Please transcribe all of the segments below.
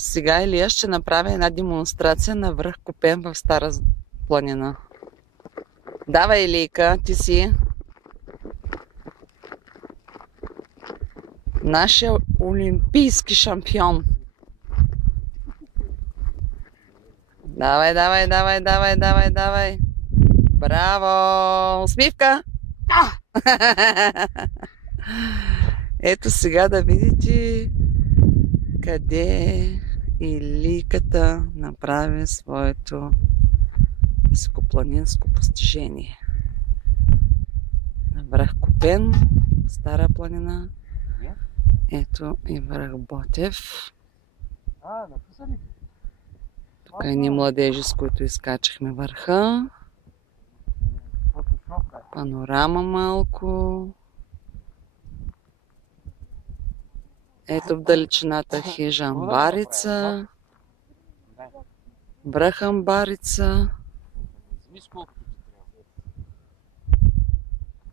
Сега Илия ще направи една демонстрация на връх Купен в Стара планина. Давай, Илийка, ти си нашия олимпийски шампион. Давай, давай, давай, давай, давай, давай. Браво! Усмивка! Ето сега да видите къде Илийката направи своето високопланинско постижение. На връх Купен, Стара планина. Ето и връх Ботев. Тук е ни младежи, с които изкачахме върха. Панорама малко. Ето в далечината хижа Амбарица. Връх Амбарица.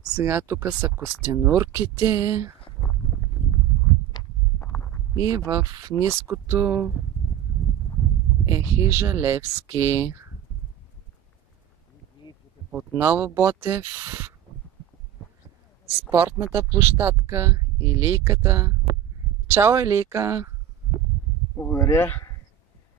Сега тук са Костенурките. И в ниското е хижа Левски. Отново Ботев. Спортната площадка. Илийката. Чао, Илийка! Благодаря.